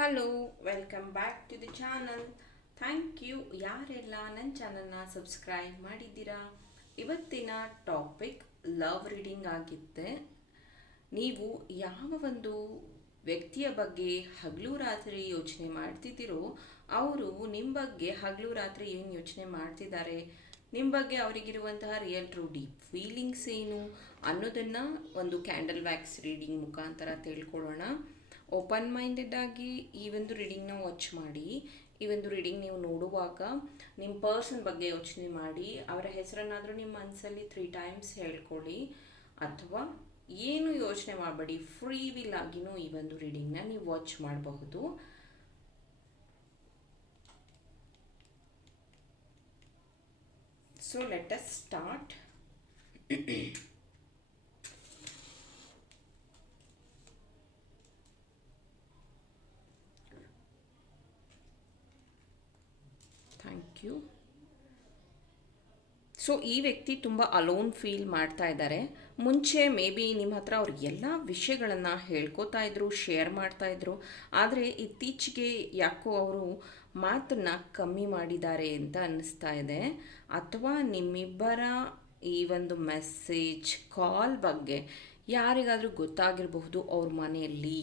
Hello, welcome back to the channel. Thank you ಯಾರೆಲ್ಲ ನನ್ನ ಚಾನಲ್ನ ಸಬ್ಸ್ಕ್ರೈಬ್ ಮಾಡಿದ್ದೀರಾ. ಇವತ್ತಿನ ಟಾಪಿಕ್ ಲವ್ ರೀಡಿಂಗ್ ಆಗಿತ್ತೆ. ನೀವು ಯಾವ ಒಂದು ವ್ಯಕ್ತಿಯ ಬಗ್ಗೆ ಹಗಲು ರಾತ್ರಿ ಯೋಚನೆ ಮಾಡ್ತಿದ್ದೀರೋ ಅವರು ನಿಮ್ಮ ಬಗ್ಗೆ ಹಗಲು ರಾತ್ರಿ ಏನು ಯೋಚನೆ ಮಾಡ್ತಿದ್ದಾರೆ, ನಿಮ್ಮ ಬಗ್ಗೆ ಅವರಿಗಿರುವಂತಹ ರಿಯಲ್ ಟ್ರೂ ಡೀಪ್ ಫೀಲಿಂಗ್ಸ್ ಏನು ಅನ್ನೋದನ್ನು ಒಂದು ಕ್ಯಾಂಡಲ್ ವ್ಯಾಕ್ಸ್ ರೀಡಿಂಗ್ ಮುಖಾಂತರ ತಿಳ್ಕೊಳ್ಳೋಣ. ಓಪನ್ ಮೈಂಡೆಡ್ ಆಗಿ ಈ ಒಂದು ರೀಡಿಂಗ್ನ ವಾಚ್ ಮಾಡಿ. ಈ ಒಂದು ರೀಡಿಂಗ್ ನೀವು ನೋಡುವಾಗ ನಿಮ್ಮ ಪರ್ಸನ್ ಬಗ್ಗೆ ಯೋಚನೆ ಮಾಡಿ, ಅವರ ಹೆಸರನ್ನಾದರೂ ನಿಮ್ಮ ಮನಸ್ಸಲ್ಲಿ 3 ಟೈಮ್ಸ್ ಹೇಳ್ಕೊಳ್ಳಿ, ಅಥವಾ ಏನು ಯೋಚನೆ ಮಾಡಬೇಡಿ, ಫ್ರೀ ವಿಲ್ ಆಗಿನೂ ಈ ಒಂದು ರೀಡಿಂಗ್ನ ನೀವು ವಾಚ್ ಮಾಡಬಹುದು. So let us start. Thank you. So ಈ ವ್ಯಕ್ತಿ ತುಂಬ ಅಲೋನ್ ಫೀಲ್ ಮಾಡ್ತಾ ಇದ್ದಾರೆ. ಮುಂಚೆ ಮೇ ಬಿ ನಿಮ್ಮ ಹತ್ರ ಅವ್ರು ಎಲ್ಲ ವಿಷಯಗಳನ್ನು ಹೇಳ್ಕೊತಾ ಇದ್ರು, ಶೇರ್ ಮಾಡ್ತಾಯಿದ್ರು. ಆದರೆ ಇತ್ತೀಚೆಗೆ ಯಾಕೋ ಅವರು ಮಾತನ್ನು ಕಮ್ಮಿ ಮಾಡಿದ್ದಾರೆ ಅಂತ ಅನ್ನಿಸ್ತಾ ಇದೆ. ಅಥವಾ ನಿಮ್ಮಿಬ್ಬರ ಈ ಒಂದು ಮೆಸೇಜ್ ಕಾಲ್ ಬಗ್ಗೆ ಯಾರಿಗಾದರೂ ಗೊತ್ತಾಗಿರಬಹುದು ಅವ್ರ ಮನೆಯಲ್ಲಿ.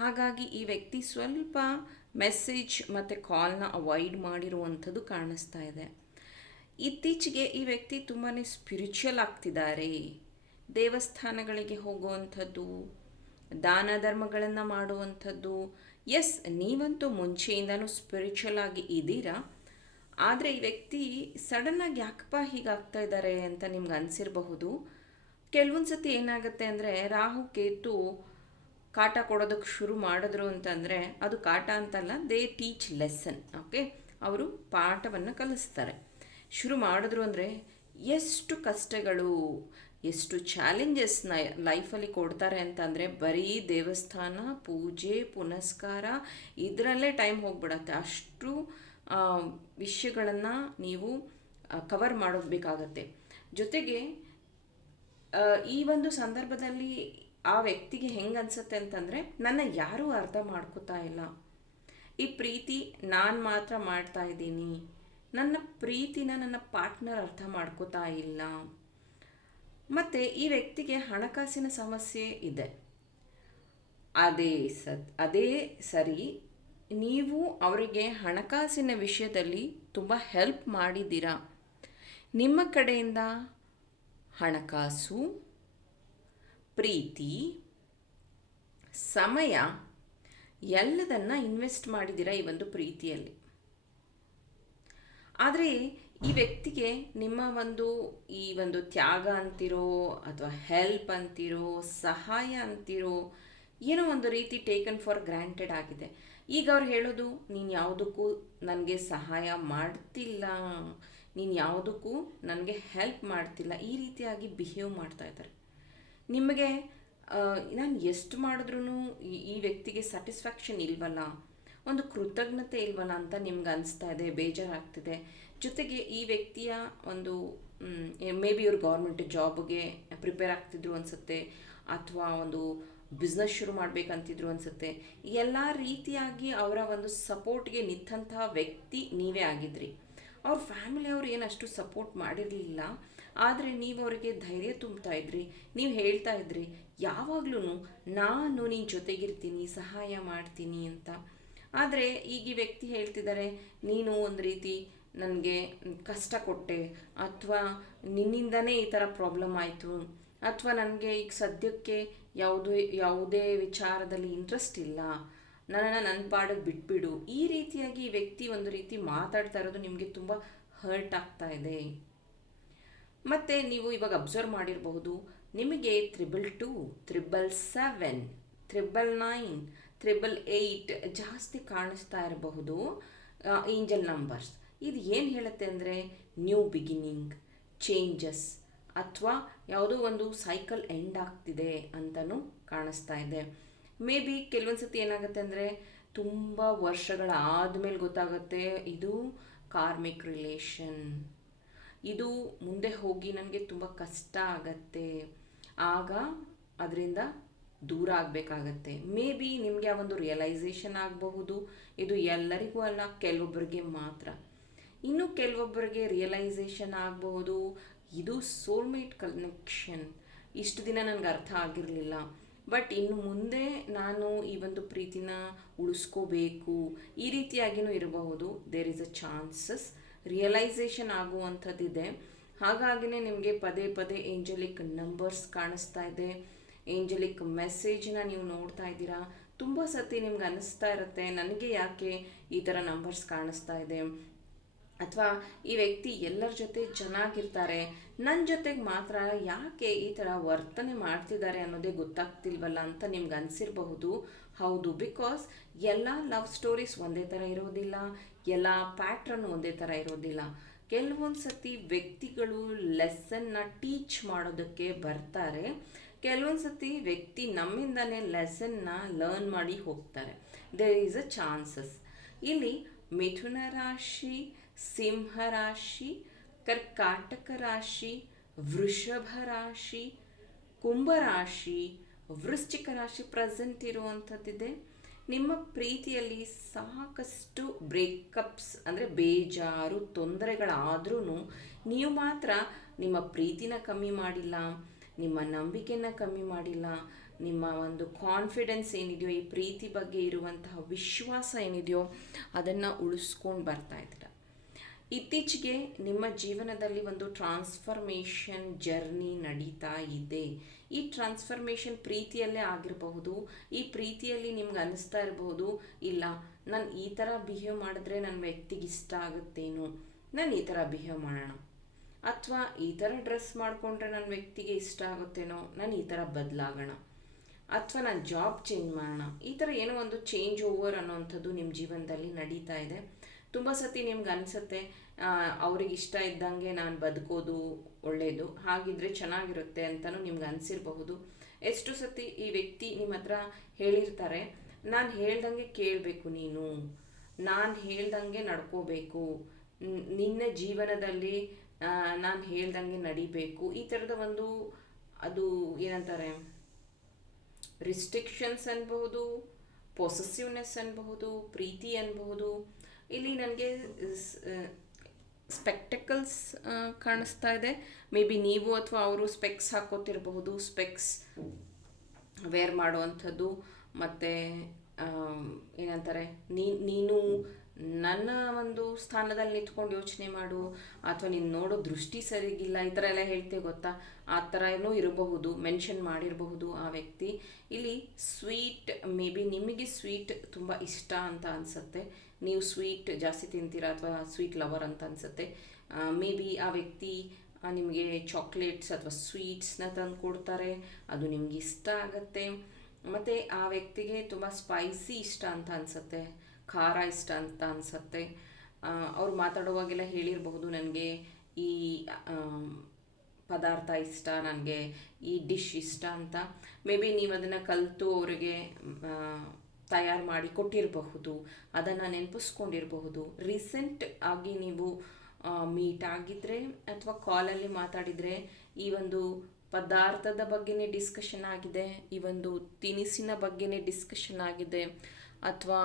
ಹಾಗಾಗಿ ಈ ವ್ಯಕ್ತಿ ಸ್ವಲ್ಪ ಮೆಸೇಜ್ ಮತ್ತು ಕಾಲ್ನ ಅವಾಯ್ಡ್ ಮಾಡಿರುವಂಥದ್ದು ಕಾಣಿಸ್ತಾ ಇದೆ. ಇತ್ತೀಚೆಗೆ ಈ ವ್ಯಕ್ತಿ ತುಂಬಾ ಸ್ಪಿರಿಚುವಲ್ ಆಗ್ತಿದ್ದಾರೆ. ದೇವಸ್ಥಾನಗಳಿಗೆ ಹೋಗುವಂಥದ್ದು, ದಾನ ಧರ್ಮಗಳನ್ನು ಮಾಡುವಂಥದ್ದು. ಎಸ್, ನೀವಂತೂ ಮುಂಚೆಯಿಂದನೂ ಸ್ಪಿರಿಚುವಲ್ ಆಗಿ ಇದ್ದೀರಾ. ಆದರೆ ಈ ವ್ಯಕ್ತಿ ಸಡನ್ನಾಗಿ ಯಾಕಪ್ಪ ಹೀಗಾಗ್ತಾ ಇದ್ದಾರೆ ಅಂತ ನಿಮ್ಗೆ ಅನಿಸಿರಬಹುದು. ಕೆಲವೊಂದು ಸತಿ ಏನಾಗುತ್ತೆ ಅಂದರೆ, ರಾಹು ಕೇತು ಕಾಟ ಕೊಡೋದಕ್ಕೆ ಶುರು ಮಾಡಿದ್ರು ಅಂತಂದರೆ ಅದು ಕಾಟ ಅಂತಲ್ಲ, ದೇ ಟೀಚ್ ಲೆಸನ್. ಓಕೆ, ಅವರು ಪಾಠವನ್ನು ಕಲಿಸ್ತಾರೆ. ಶುರು ಮಾಡಿದ್ರು ಅಂದರೆ ಎಷ್ಟು ಕಷ್ಟಗಳು, ಎಷ್ಟು ಚಾಲೆಂಜಸ್ನ ಲೈಫಲ್ಲಿ ಕೊಡ್ತಾರೆ ಅಂತಂದರೆ ಬರೀ ದೇವಸ್ಥಾನ, ಪೂಜೆ, ಪುನಸ್ಕಾರ ಇದರಲ್ಲೇ ಟೈಮ್ ಹೋಗ್ಬಿಡತ್ತೆ. ಅಷ್ಟು ವಿಷಯಗಳನ್ನು ನೀವು ಕವರ್ ಮಾಡಬೇಕಾಗತ್ತೆ. ಜೊತೆಗೆ ಈ ಒಂದು ಸಂದರ್ಭದಲ್ಲಿ ಆ ವ್ಯಕ್ತಿಗೆ ಹೆಂಗೆ ಅನಿಸುತ್ತೆ ಅಂತಂದರೆ, ನನ್ನ ಯಾರೂ ಅರ್ಥ ಮಾಡ್ಕೋತಾ ಇಲ್ಲ, ಈ ಪ್ರೀತಿ ನಾನು ಮಾತ್ರ ಮಾಡ್ತಾ ಇದ್ದೀನಿ, ನನ್ನ ಪ್ರೀತಿನ ನನ್ನ ಪಾರ್ಟ್ನರ್ ಅರ್ಥ ಮಾಡ್ಕೋತಾ ಇಲ್ಲ. ಮತ್ತು ಈ ವ್ಯಕ್ತಿಗೆ ಹಣಕಾಸಿನ ಸಮಸ್ಯೆ ಇದೆ. ಅದೇ ಸರಿ, ನೀವು ಅವರಿಗೆ ಹಣಕಾಸಿನ ವಿಷಯದಲ್ಲಿ ತುಂಬ ಹೆಲ್ಪ್ ಮಾಡಿದ್ದೀರಾ. ನಿಮ್ಮ ಕಡೆಯಿಂದ ಹಣಕಾಸು, ಪ್ರೀತಿ, ಸಮಯ ಎಲ್ಲದನ್ನ ಇನ್ವೆಸ್ಟ್ ಮಾಡಿದ್ದೀರಾ ಈ ಒಂದು ಪ್ರೀತಿಯಲ್ಲಿ. ಆದರೆ ಈ ವ್ಯಕ್ತಿಗೆ ನಿಮ್ಮ ಈ ಒಂದು ತ್ಯಾಗ ಅಂತಿರೋ ಅಥವಾ ಹೆಲ್ಪ್ ಅಂತಿರೋ, ಸಹಾಯ ಅಂತಿರೋ, ಏನೋ ಒಂದು ರೀತಿ ಟೇಕನ್ ಫಾರ್ ಗ್ರ್ಯಾಂಟೆಡ್ ಆಗಿದೆ. ಈಗ ಅವ್ರು ಹೇಳೋದು, ನೀನು ಯಾವುದಕ್ಕೂ ನನಗೆ ಸಹಾಯ ಮಾಡ್ತಿಲ್ಲ, ನೀನು ಯಾವುದಕ್ಕೂ ನನಗೆ ಹೆಲ್ಪ್ ಮಾಡ್ತಿಲ್ಲ, ಈ ರೀತಿಯಾಗಿ ಬಿಹೇವ್ ಮಾಡ್ತಾ ಇದ್ದಾರೆ. ನಿಮಗೆ ನಾನು ಎಷ್ಟು ಮಾಡಿದ್ರೂ ಈ ವ್ಯಕ್ತಿಗೆ ಸ್ಯಾಟಿಸ್ಫ್ಯಾಕ್ಷನ್ ಇಲ್ವಲ್ಲ, ಒಂದು ಕೃತಜ್ಞತೆ ಇಲ್ವಲ್ಲ ಅಂತ ನಿಮ್ಗೆ ಅನಿಸ್ತಾ ಇದೆ, ಬೇಜಾರಾಗ್ತಿದೆ. ಜೊತೆಗೆ ಈ ವ್ಯಕ್ತಿಯ ಒಂದು ಮೇ ಬಿ ಇವ್ರು ಗೌರ್ಮೆಂಟ್ ಜಾಬ್ಗೆ ಪ್ರಿಪೇರ್ ಆಗ್ತಿದ್ರು ಅನಿಸುತ್ತೆ, ಅಥವಾ ಒಂದು ಬಿಸ್ನೆಸ್ ಶುರು ಮಾಡಬೇಕಂತಿದ್ರು ಅನಿಸುತ್ತೆ. ಎಲ್ಲ ರೀತಿಯಾಗಿ ಅವರ ಒಂದು ಸಪೋರ್ಟ್ಗೆ ನಿಂತಹ ವ್ಯಕ್ತಿ ನೀವೇ ಆಗಿದ್ರಿ. ಅವ್ರ ಫ್ಯಾಮಿಲಿಯವರು ಏನಷ್ಟು ಸಪೋರ್ಟ್ ಮಾಡಿರಲಿಲ್ಲ, ಆದರೆ ನೀವು ಅವರಿಗೆ ಧೈರ್ಯ ತುಂಬ್ತಾ ಇದ್ರಿ. ನೀವು ಹೇಳ್ತಾ ಇದ್ರಿ ಯಾವಾಗಲೂ ನಾನು ನಿನ್ನ ಜೊತೆಗಿರ್ತೀನಿ, ಸಹಾಯ ಮಾಡ್ತೀನಿ ಅಂತ. ಆದರೆ ಈಗ ಈ ವ್ಯಕ್ತಿ ಹೇಳ್ತಿದ್ದಾರೆ, ನೀನು ಒಂದು ರೀತಿ ನನಗೆ ಕಷ್ಟ ಕೊಟ್ಟೆ, ಅಥವಾ ನಿನ್ನಿಂದನೇ ಈ ಥರ ಪ್ರಾಬ್ಲಮ್ ಆಯಿತು, ಅಥವಾ ನನಗೆ ಈಗ ಸದ್ಯಕ್ಕೆ ಯಾವುದೇ ವಿಚಾರದಲ್ಲಿ ಇಂಟ್ರೆಸ್ಟ್ ಇಲ್ಲ, ನನ್ನನ್ನು ನನ್ನ ಪಾಡಿಗೆ ಬಿಟ್ಬಿಡು. ಈ ರೀತಿಯಾಗಿ ಈ ವ್ಯಕ್ತಿ ಒಂದು ರೀತಿ ಮಾತಾಡ್ತಾ ಇರೋದು ನಿಮಗೆ ತುಂಬ ಹರ್ಟ್ ಆಗ್ತಾ ಇದೆ. ಮತ್ತು ನೀವು ಇವಾಗ ಅಬ್ಸರ್ವ್ ಮಾಡಿರಬಹುದು, ನಿಮಗೆ 222, 777, 999, 888 ಜಾಸ್ತಿ ಕಾಣಿಸ್ತಾ ಇರಬಹುದು ಏಂಜಲ್ ನಂಬರ್ಸ್. ಇದು ಏನು ಹೇಳುತ್ತೆ ಅಂದರೆ, ನ್ಯೂ ಬಿಗಿನಿಂಗ್, ಚೇಂಜಸ್, ಅಥವಾ ಯಾವುದೋ ಒಂದು ಸೈಕಲ್ ಎಂಡ್ ಆಗ್ತಿದೆ ಅಂತಲೂ ಕಾಣಿಸ್ತಾ ಇದೆ. ಮೇ ಬಿ ಕೆಲವೊಂದು ಸತಿ ಏನಾಗುತ್ತೆ ಅಂದರೆ, ತುಂಬ ವರ್ಷಗಳಾದಮೇಲೆ ಗೊತ್ತಾಗುತ್ತೆ ಇದು ಕಾರ್ಮಿಕ್ ರಿಲೇಷನ್, ಇದು ಮುಂದೆ ಹೋಗಿ ನನಗೆ ತುಂಬ ಕಷ್ಟ ಆಗತ್ತೆ. ಆಗ ಅದರಿಂದ ದೂರ ಆಗಬೇಕಾಗತ್ತೆ. ಮೇ ಬಿ ನಿಮಗೆ ಆ ಒಂದು ರಿಯಲೈಸೇಷನ್ ಆಗಬಹುದು. ಇದು ಎಲ್ಲರಿಗೂ ಅಲ್ಲ, ಕೆಲವೊಬ್ಬರಿಗೆ ಮಾತ್ರ. ಇನ್ನು ಕೆಲವೊಬ್ಬರಿಗೆ ರಿಯಲೈಸೇಷನ್ ಆಗಬಹುದು ಇದು ಸೋಲ್ಮೇಟ್ ಕನೆಕ್ಷನ್. ಇಷ್ಟು ದಿನ ನನಗೆ ಅರ್ಥ ಆಗಿರಲಿಲ್ಲ, ಬಟ್ ಇನ್ನು ಮುಂದೆ ನಾನು ಈ ಒಂದು ಪ್ರೀತಿನ ಉಳಿಸ್ಕೋಬೇಕು, ಈ ರೀತಿಯಾಗಿಯೂ ಇರಬಹುದು. There is a chances realisation ಆಗುವಂಥದ್ದಿದೆ. ಹಾಗಾಗಿನೇ ನಿಮಗೆ ಪದೇ ಪದೇ ಏಂಜಲಿಕ್ ನಂಬರ್ಸ್ ಕಾಣಿಸ್ತಾ ಇದೆ, ಏಂಜಲಿಕ್ ಮೆಸೇಜ್ನ ನೀವು ನೋಡ್ತಾ ಇದ್ದೀರಾ. ತುಂಬ ಸತಿ ನಿಮ್ಗೆ ಅನ್ನಿಸ್ತಾ ಇರುತ್ತೆ, ನನಗೆ ಯಾಕೆ ಈ ಥರ ನಂಬರ್ಸ್ ಕಾಣಿಸ್ತಾ ಇದೆ, ಅಥವಾ ಈ ವ್ಯಕ್ತಿ ಎಲ್ಲರ ಜೊತೆ ಚೆನ್ನಾಗಿರ್ತಾರೆ, ನನ್ನ ಜೊತೆಗೆ ಮಾತ್ರ ಯಾಕೆ ಈ ಥರ ವರ್ತನೆ ಮಾಡ್ತಿದ್ದಾರೆ ಅನ್ನೋದೇ ಗೊತ್ತಾಗ್ತಿಲ್ವಲ್ಲ ಅಂತ ನಿಮ್ಗೆ ಅನಿಸಿರಬಹುದು. ಹೌದು, ಬಿಕಾಸ್ ಎಲ್ಲ ಲವ್ ಸ್ಟೋರೀಸ್ ಒಂದೇ ಥರ ಇರೋದಿಲ್ಲ, ಎಲ್ಲ ಪ್ಯಾಟ್ರನ್ ಒಂದೇ ಥರ ಇರೋದಿಲ್ಲ. ಕೆಲವೊಂದು ಸತಿ ವ್ಯಕ್ತಿಗಳು ಲೆಸನ್ನ ಟೀಚ್ ಮಾಡೋದಕ್ಕೆ ಬರ್ತಾರೆ, ಕೆಲವೊಂದು ಸತಿ ವ್ಯಕ್ತಿ ನಮ್ಮಿಂದನೇ ಲೆಸನ್ನ ಲರ್ನ್ ಮಾಡಿ ಹೋಗ್ತಾರೆ. There is a chances. ಇಲ್ಲಿ ಮಿಥುನ ರಾಶಿ, ಸಿಂಹ ರಾಶಿ, ಕರ್ಕಾಟಕ ರಾಶಿ, ವೃಷಭ ರಾಶಿ, ಕುಂಭರಾಶಿ, ವೃಶ್ಚಿಕ ರಾಶಿ ಪ್ರೆಸೆಂಟ್ ಇರುವಂಥದ್ದಿದೆ. ನಿಮ್ಮ ಪ್ರೀತಿಯಲ್ಲಿ ಸಾಕಷ್ಟು ಬ್ರೇಕಪ್ಸ್ ಅಂದರೆ ಬೇಜಾರು ತೊಂದರೆಗಳಾದ್ರೂ ನೀವು ಮಾತ್ರ ನಿಮ್ಮ ಪ್ರೀತಿನ ಕಮ್ಮಿ ಮಾಡಿಲ್ಲ, ನಿಮ್ಮ ನಂಬಿಕೆನ ಕಮ್ಮಿ ಮಾಡಿಲ್ಲ, ನಿಮ್ಮ ಒಂದು ಕಾನ್ಫಿಡೆನ್ಸ್ ಏನಿದೆಯೋ, ಈ ಪ್ರೀತಿ ಬಗ್ಗೆ ಇರುವಂತಹ ವಿಶ್ವಾಸ ಏನಿದೆಯೋ ಅದನ್ನು ಉಳಿಸ್ಕೊಂಡು ಬರ್ತಾ ಇದ್ದೀರ. ಇತ್ತೀಚೆಗೆ ನಿಮ್ಮ ಜೀವನದಲ್ಲಿ ಒಂದು ಟ್ರಾನ್ಸ್ಫರ್ಮೇಷನ್ ಜರ್ನಿ ನಡೀತಾ ಇದೆ. ಈ ಟ್ರಾನ್ಸ್ಫರ್ಮೇಷನ್ ಪ್ರೀತಿಯಲ್ಲೇ ಆಗಿರಬಹುದು. ಈ ಪ್ರೀತಿಯಲ್ಲಿ ನಿಮ್ಗೆ ಅನ್ನಿಸ್ತಾ ಇರಬಹುದು, ಇಲ್ಲ ನಾನು ಈ ಥರ ಬಿಹೇವ್ ಮಾಡಿದ್ರೆ ನನ್ನ ವ್ಯಕ್ತಿಗೆ ಇಷ್ಟ ಆಗುತ್ತೇನೋ, ನಾನು ಈ ಥರ ಬಿಹೇವ್ ಮಾಡೋಣ, ಅಥವಾ ಈ ಥರ ಡ್ರೆಸ್ ಮಾಡಿಕೊಂಡ್ರೆ ನನ್ನ ವ್ಯಕ್ತಿಗೆ ಇಷ್ಟ ಆಗುತ್ತೇನೋ, ನಾನು ಈ ಥರ ಬದಲಾಗೋಣ, ಅಥವಾ ನಾನು ಜಾಬ್ ಚೇಂಜ್ ಮಾಡೋಣ. ಈ ಥರ ಏನೋ ಒಂದು ಚೇಂಜ್ ಓವರ್ ಅನ್ನೋವಂಥದ್ದು ನಿಮ್ಮ ಜೀವನದಲ್ಲಿ ನಡೀತಾ ಇದೆ. ತುಂಬ ಸತಿ ನಿಮ್ಗೆ ಅನಿಸುತ್ತೆ, ಅವ್ರಿಗೆ ಇಷ್ಟ ಇದ್ದಂಗೆ ನಾನು ಬದುಕೋದು ಒಳ್ಳೆಯದು, ಹಾಗಿದ್ರೆ ಚೆನ್ನಾಗಿರುತ್ತೆ ಅಂತಲೂ ನಿಮ್ಗೆ ಅನಿಸಿರಬಹುದು. ಎಷ್ಟು ಸತಿ ಈ ವ್ಯಕ್ತಿ ನಿಮ್ಮ ಹತ್ರ ಹೇಳಿರ್ತಾರೆ, ನಾನು ಹೇಳ್ದಂಗೆ ಕೇಳಬೇಕು ನೀನು, ನಾನು ಹೇಳ್ದಂಗೆ ನಡ್ಕೋಬೇಕು, ನಿನ್ನ ಜೀವನದಲ್ಲಿ ನಾನು ಹೇಳ್ದಂಗೆ ನಡಿಬೇಕು. ಈ ಥರದ ಒಂದು ಅದು ಏನಂತಾರೆ, ರಿಸ್ಟ್ರಿಕ್ಷನ್ಸ್ ಅನ್ಬಹುದು, ಪೊಸೆಸಿವ್ನೆಸ್ ಅನ್ಬಹುದು, ಪ್ರೀತಿ ಅನ್ಬಹುದು. ಇಲ್ಲಿ ನನಗೆ ಸ್ಪೆಕ್ಟಕಲ್ಸ್ ಕಾಣಿಸ್ತಾ ಇದೆ. ಮೇ ಬಿ ನೀವು ಅಥವಾ ಅವರು ಸ್ಪೆಕ್ಸ್ ಹಾಕೋತಿರಬಹುದು, ಸ್ಪೆಕ್ಸ್ ವೇರ್ ಮಾಡುವಂಥದ್ದು. ಮತ್ತು ಏನಂತಾರೆ, ನೀನು ನನ್ನ ಒಂದು ಸ್ಥಾನದಲ್ಲಿ ನಿಂತ್ಕೊಂಡು ಯೋಚನೆ ಮಾಡು, ಅಥವಾ ನೀನು ನೋಡೋ ದೃಷ್ಟಿ ಸರಿಗಿಲ್ಲ, ಈ ಥರ ಎಲ್ಲ ಹೇಳ್ತೇ ಗೊತ್ತಾ, ಆ ಥರನೂ ಇರಬಹುದು, ಮೆನ್ಷನ್ ಮಾಡಿರಬಹುದು ಆ ವ್ಯಕ್ತಿ. ಇಲ್ಲಿ ಸ್ವೀಟ್, ಮೇ ಬಿ ನಿಮಗೆ ಸ್ವೀಟ್ ತುಂಬ ಇಷ್ಟ ಅಂತ ಅನಿಸುತ್ತೆ, ನೀವು ಸ್ವೀಟ್ ಜಾಸ್ತಿ ತಿಂತೀರಾ ಅಥವಾ ಸ್ವೀಟ್ ಲವರ್ ಅಂತ ಅನಿಸುತ್ತೆ. ಮೇ ಬಿ ಆ ವ್ಯಕ್ತಿ ನಿಮಗೆ ಚಾಕ್ಲೇಟ್ಸ್ ಅಥವಾ ಸ್ವೀಟ್ಸ್ನ ತಂದು ಕೊಡ್ತಾರೆ, ಅದು ನಿಮ್ಗೆ ಇಷ್ಟ ಆಗುತ್ತೆ. ಮತ್ತು ಆ ವ್ಯಕ್ತಿಗೆ ತುಂಬ ಸ್ಪೈಸಿ ಇಷ್ಟ ಅಂತ ಅನಿಸುತ್ತೆ, ಖಾರ ಇಷ್ಟ ಅಂತ ಅನಿಸುತ್ತೆ. ಅವ್ರು ಮಾತಾಡುವಾಗೆಲ್ಲ ಹೇಳಿರಬಹುದು, ನನಗೆ ಈ ಪದಾರ್ಥ ಇಷ್ಟ, ನನಗೆ ಈ ಡಿಶ್ ಇಷ್ಟ ಅಂತ. ಮೇ ಬಿ ನೀವು ಅದನ್ನು ಕಲಿತು ಅವರಿಗೆ ತಯಾರು ಮಾಡಿ ಕೊಟ್ಟಿರಬಹುದು, ಅದನ್ನು ನೆನಪಿಸ್ಕೊಂಡಿರಬಹುದು. ರೀಸೆಂಟ್ ಆಗಿ ನೀವು ಮೀಟ್ ಆಗಿದ್ದರೆ ಅಥವಾ ಕಾಲಲ್ಲಿ ಮಾತಾಡಿದರೆ ಈ ಒಂದು ಪದಾರ್ಥದ ಬಗ್ಗೆನೇ ಡಿಸ್ಕಷನ್ ಆಗಿದೆ, ಈ ಒಂದು ತಿನಿಸಿನ ಬಗ್ಗೆನೇ ಡಿಸ್ಕಷನ್ ಆಗಿದೆ, ಅಥವಾ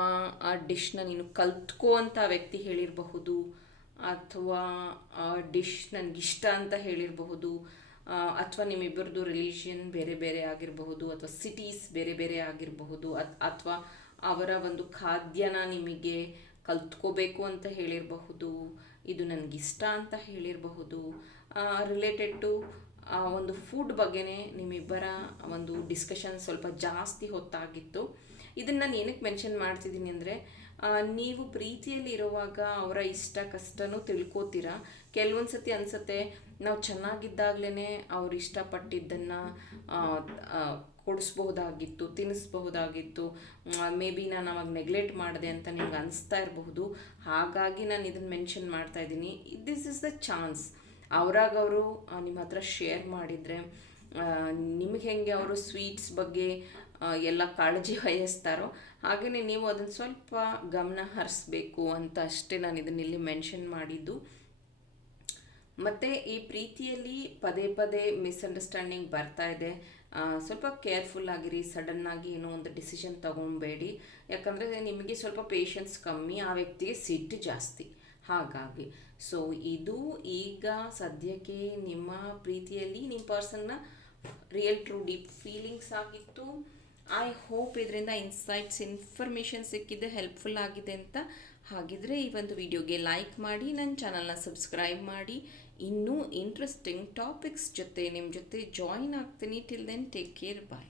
ಆ ಡಿಶ್ನ ನೀನು ಕಲ್ತ್ಕೋ ಅಂತ ವ್ಯಕ್ತಿ ಹೇಳಿರಬಹುದು, ಅಥವಾ ಆ ಡಿಶ್ ನನಗಿಷ್ಟ ಅಂತ ಹೇಳಿರಬಹುದು, ಅಥವಾ ನಿಮ್ಮಿಬ್ಬರದು ರಿಲಿಷನ್ ಬೇರೆ ಬೇರೆ ಆಗಿರಬಹುದು, ಅಥವಾ ಸಿಟೀಸ್ ಬೇರೆ ಬೇರೆ ಆಗಿರಬಹುದು, ಅಥವಾ ಅವರ ಒಂದು ಖಾದ್ಯನ ನಿಮಗೆ ಕಲ್ತ್ಕೋಬೇಕು ಅಂತ ಹೇಳಿರಬಹುದು, ಇದು ನನಗಿಷ್ಟ ಅಂತ ಹೇಳಿರಬಹುದು. ರಿಲೇಟೆಡ್ ಟು ಒಂದು ಫುಡ್ ಬಗ್ಗೆನೇ ನಿಮ್ಮಿಬ್ಬರ ಒಂದು ಡಿಸ್ಕಷನ್ ಸ್ವಲ್ಪ ಜಾಸ್ತಿ ಹೊತ್ತಾಗಿತ್ತು. ಇದನ್ನು ನಾನು ಏನಕ್ಕೆ ಮೆನ್ಷನ್ ಮಾಡ್ತಿದ್ದೀನಿ ಅಂದರೆ, ನೀವು ಪ್ರೀತಿಯಲ್ಲಿ ಇರುವಾಗ ಅವರ ಇಷ್ಟ ಕಷ್ಟನೂ ತಿಳ್ಕೋತೀರಾ. ಕೆಲವೊಂದು ಸತಿ ಅನಿಸುತ್ತೆ, ನಾವು ಚೆನ್ನಾಗಿದ್ದಾಗಲೇ ಅವ್ರು ಇಷ್ಟಪಟ್ಟಿದ್ದನ್ನು ಕೊಡಿಸ್ಬಹುದಾಗಿತ್ತು, ತಿನ್ನಿಸ್ಬಹುದಾಗಿತ್ತು, ಮೇ ಬಿ ನಾನು ಅವಾಗ ನೆಗ್ಲೆಕ್ಟ್ ಮಾಡಿದೆ ಅಂತ ನಿಮ್ಗೆ ಅನಿಸ್ತಾ ಇರಬಹುದು. ಹಾಗಾಗಿ ನಾನು ಇದನ್ನು ಮೆನ್ಷನ್ ಮಾಡ್ತಾ ಇದ್ದೀನಿ. This is the chance. ಅವರಾಗವರು ನಿಮ್ಮ ಹತ್ರ ಶೇರ್ ಮಾಡಿದರೆ, ನಿಮಗೆ ಹೆಂಗೆ ಅವರು ಸ್ವೀಟ್ಸ್ ಬಗ್ಗೆ ಎಲ್ಲ ಕಾಳಜಿ ವಹಿಸ್ತಾರೋ ಹಾಗೆಯೇ ನೀವು ಅದನ್ನು ಸ್ವಲ್ಪ ಗಮನ ಹರಿಸ್ಬೇಕು ಅಂತ ಅಷ್ಟೇ ನಾನು ಇದನ್ನಿಲ್ಲಿ ಮೆನ್ಷನ್ ಮಾಡಿದ್ದು. ಮತ್ತು ಈ ಪ್ರೀತಿಯಲ್ಲಿ ಪದೇ ಪದೇ ಮಿಸ್ಅಂಡರ್ಸ್ಟ್ಯಾಂಡಿಂಗ್ ಬರ್ತಾ ಇದೆ. ಸ್ವಲ್ಪ ಕೇರ್ಫುಲ್ ಆಗಿರಿ. ಸಡನ್ನಾಗಿ ಏನೋ ಒಂದು ಡಿಸಿಷನ್ ತಗೊಬೇಡಿ. ಯಾಕಂದರೆ ನಿಮಗೆ ಸ್ವಲ್ಪ ಪೇಷನ್ಸ್ ಕಮ್ಮಿ, ಆ ವ್ಯಕ್ತಿಗೆ ಸಿಟ್ಟು ಜಾಸ್ತಿ. ಹಾಗಾಗಿ ಸೊ ಇದು ಈಗ ಸದ್ಯಕ್ಕೆ ನಿಮ್ಮ ಪ್ರೀತಿಯಲ್ಲಿ ನಿಮ್ಮ ಪರ್ಸನ್ನ ರಿಯಲ್ ಟ್ರೂ ಡೀಪ್ ಫೀಲಿಂಗ್ಸ್ ಆಗಿತ್ತು. ಐ ಹೋಪ್ ಇದರಿಂದ ಇನ್ಫಾರ್ಮೇಷನ್ ಸಿಕ್ಕಿದೆ, ಹೆಲ್ಪ್ಫುಲ್ ಆಗಿದೆ ಅಂತ. ಹಾಗಿದ್ರೆ ಈ ಒಂದು ವಿಡಿಯೋಗೆ ಲೈಕ್ ಮಾಡಿ, ನನ್ನ ಚಾನಲ್ನ ಸಬ್ಸ್ಕ್ರೈಬ್ ಮಾಡಿ. ಇನ್ನೂ ಇಂಟ್ರೆಸ್ಟಿಂಗ್ ಟಾಪಿಕ್ಸ್ ಜೊತೆ ನಿಮ್ಮ ಜೊತೆ ಜಾಯಿನ್ ಆಗ್ತೀನಿ. ಟಿಲ್ ದೆನ್ ಟೇಕ್ ಕೇರ್, ಬಾಯ್.